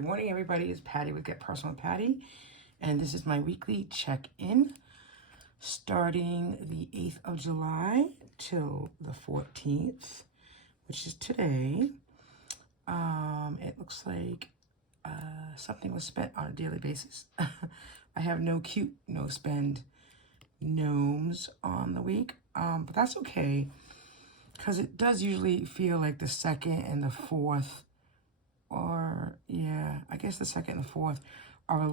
Good morning, everybody. It's Patty with Get Personal with Patty, and this is my weekly check-in starting the 8th of July till the 14th, which is today. It looks like something was spent on a daily basis. I have no cute, no spend gnomes on the week, but that's okay because it does usually feel like the 2nd and the 4th, or yeah, I guess the 2nd and the 4th are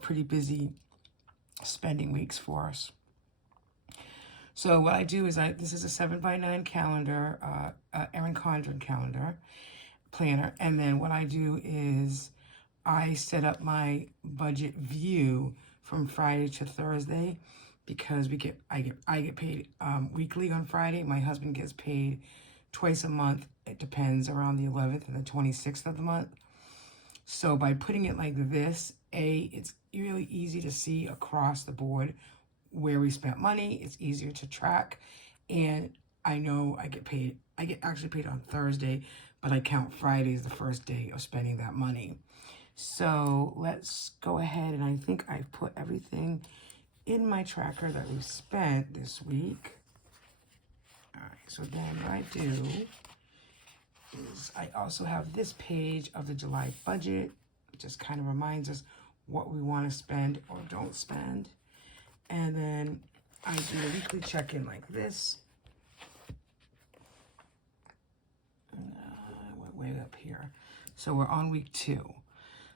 pretty busy spending weeks for us. So what I do is this is a 7x9 calendar, Erin Condren calendar planner, and then what I do is I set up my budget view from Friday to Thursday because I get paid weekly on Friday. My husband gets paid twice a month. It depends, around the 11th and the 26th of the month. So by putting it like this, it's really easy to see across the board where we spent money. It's easier to track, and I know I get actually paid on Thursday, but I count Friday as the first day of spending that money. So let's go ahead, and I think I've put everything in my tracker that we've spent this week. All right, so then what I do is I also have this page of the July budget. It just kind of reminds us what we want to spend or don't spend. And then I do a weekly check-in like this. Went way up here. So we're on week 2.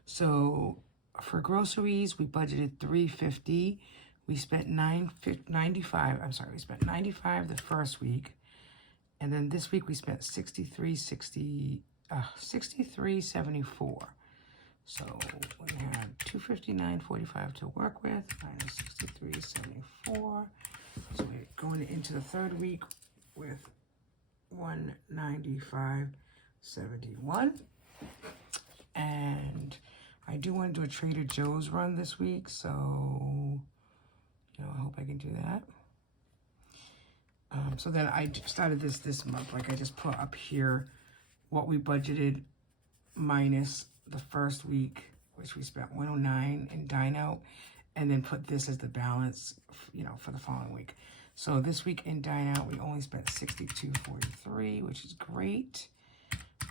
So for groceries, we budgeted $350. We spent $95. I'm sorry, we spent $95 the first week. And then this week we spent $63.74. So we had $259.45 to work with, minus $63.74. So we're going into the third week with $195.71. And I do want to do a Trader Joe's run this week, so I hope I can do that. So then I started this month. Like I just put up here what we budgeted minus the first week, which we spent $109 in dine out, and then put this as the balance, for the following week. So this week in dine out, we only spent $62.43, which is great.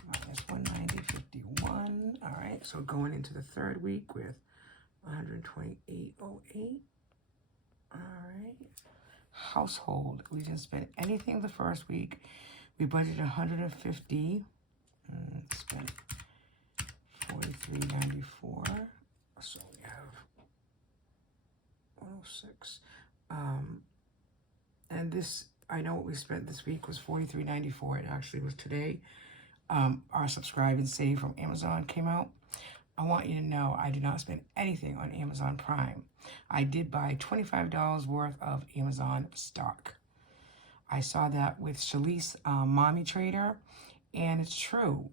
Minus $190.51. All right, so going into the third week with $128.08. All right. Household, we didn't spend anything the first week. We budgeted $150. Spent $43.94. So we have $106. And this, I know what we spent this week was $43.94. It actually was today. Our subscribe and save from Amazon came out. I want you to know I did not spend anything on Amazon Prime. I did buy $25 worth of Amazon stock. I saw that with Shalise, Mommy Trader, and it's true.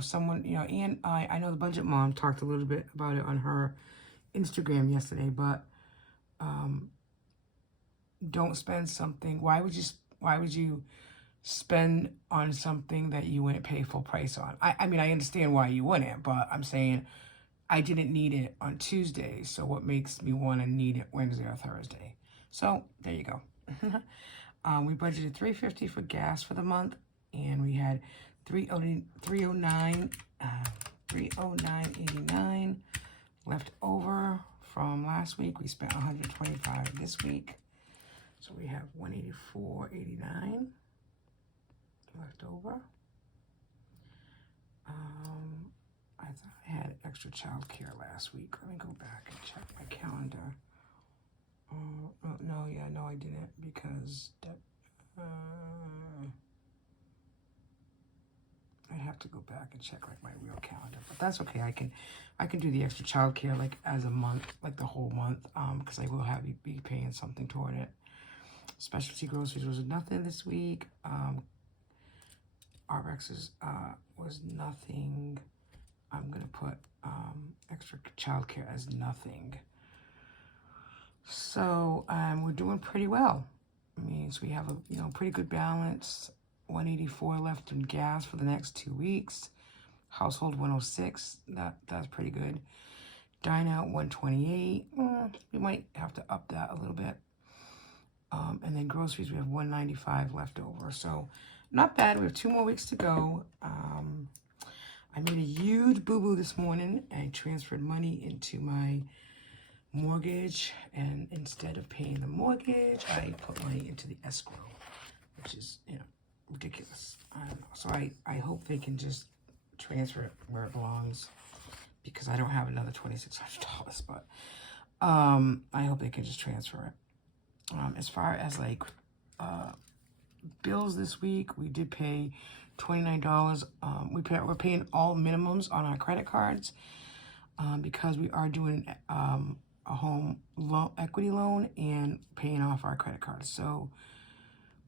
Someone, and I know the Budget Mom talked a little bit about it on her Instagram yesterday, but don't spend something. Why would you spend on something that you wouldn't pay full price on? I mean, I understand why you wouldn't, but I'm saying I didn't need it on Tuesday, so what makes me want to need it Wednesday or Thursday? So there you go. We budgeted $350 for gas for the month, and we had $309.89 left over from last week. We spent $125 this week, so we have $184.89 left over. I thought I had extra child care last week. Let me go back and check my calendar. No, I didn't, because I have to go back and check like my real calendar, but that's okay. I can do the extra child care like as a month, like the whole month, because I will be paying something toward it. Specialty groceries was nothing this week. RX's was nothing. I'm gonna put extra childcare as nothing. So we're doing pretty well. I mean, so we have a pretty good balance. $184 left in gas for the next 2 weeks. Household 106. That's pretty good. Dine Out 128. We might have to up that a little bit. And then groceries, we have 195 left over. So not bad. We have 2 more weeks to go. I made a huge boo-boo this morning. I transferred money into my mortgage, and instead of paying the mortgage, I put money into the escrow, which is, ridiculous. I don't know. So I hope they can just transfer it where it belongs, because I don't have another $2,600, but I hope they can just transfer it. As far as like bills this week, we did pay $29. We're paying all minimums on our credit cards because we are doing a home equity loan and paying off our credit cards. So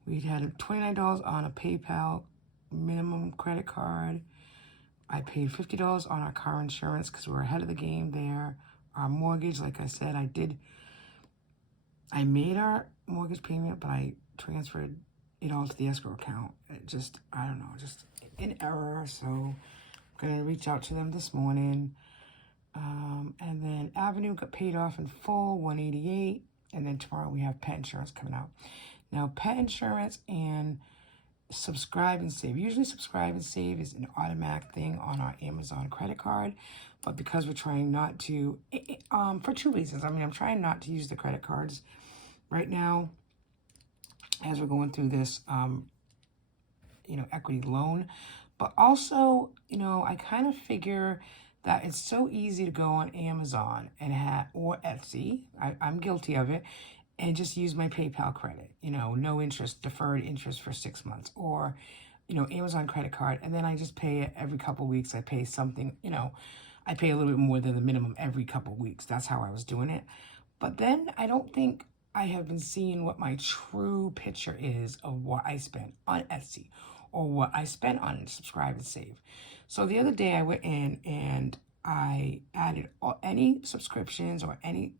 we had $29 on a PayPal minimum credit card. I paid $50 on our car insurance because we're ahead of the game there. Our mortgage, like I said, I made our mortgage payment, but I transferred it all to the escrow account. It just, I don't know, just in error. So I'm going to reach out to them this morning. And then Avenue got paid off in full, $188. And then tomorrow we have pet insurance coming out. Now, pet insurance and Subscribe and Save. Usually Subscribe and Save is an automatic thing on our Amazon credit card. But because we're trying not to, for 2 reasons. I mean, I'm trying not to use the credit cards right now as we're going through this, equity loan. But also, I kind of figure that it's so easy to go on Amazon and or Etsy. I'm guilty of it. And just use my PayPal credit, no interest, deferred interest for 6 months, or, Amazon credit card. And then I just pay it every couple weeks. I pay something, I pay a little bit more than the minimum every couple weeks. That's how I was doing it. But then I don't think I have been seeing what my true picture is of what I spent on Etsy or what I spent on Subscribe and Save. So the other day I went in and I added any subscriptions or I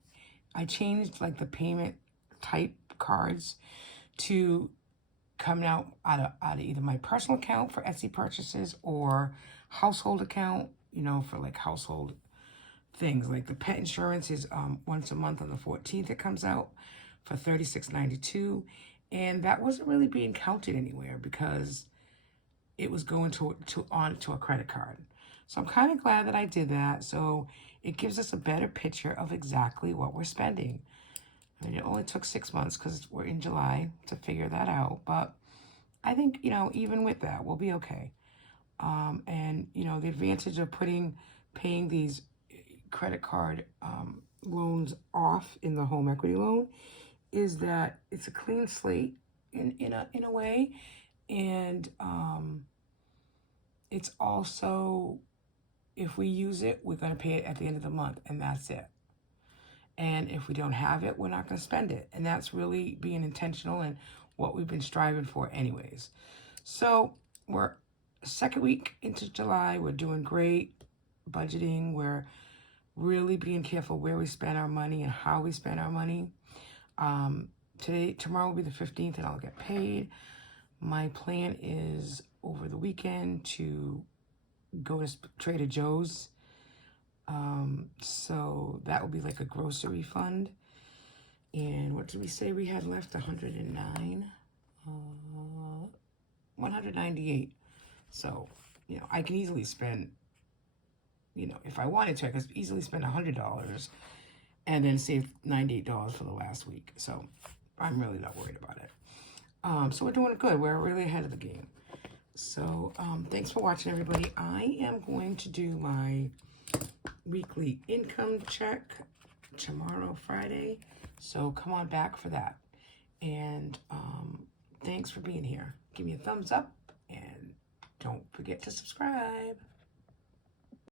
changed like the payment type cards to coming out of either my personal account for Etsy purchases or household account, for like household things. Like the pet insurance is once a month on the 14th it comes out for $36.92, and that wasn't really being counted anywhere because it was going onto a credit card. So I'm kind of glad that I did that. So it gives us a better picture of exactly what we're spending. I mean, it only took 6 months because we're in July to figure that out. But I think, even with that, we'll be okay. And, the advantage of paying these credit card loans off in the home equity loan is that it's a clean slate in a way. And it's also, if we use it, we're going to pay it at the end of the month, and that's it. And if we don't have it, we're not going to spend it. And that's really being intentional and what we've been striving for anyways. So we're second week into July. We're doing great budgeting. We're really being careful where we spend our money and how we spend our money. Tomorrow will be the 15th and I'll get paid. My plan is over the weekend to go to Trader Joe's. So that will be like a grocery fund. And what did we say we had left? 198. So, I can easily spend, if I wanted to, I could easily spend $100 and then save $98 for the last week. So I'm really not worried about it. So we're doing good. We're really ahead of the game. So thanks for watching, everybody. I am going to do my weekly income check tomorrow, Friday. So come on back for that. And thanks for being here. Give me a thumbs up and don't forget to subscribe.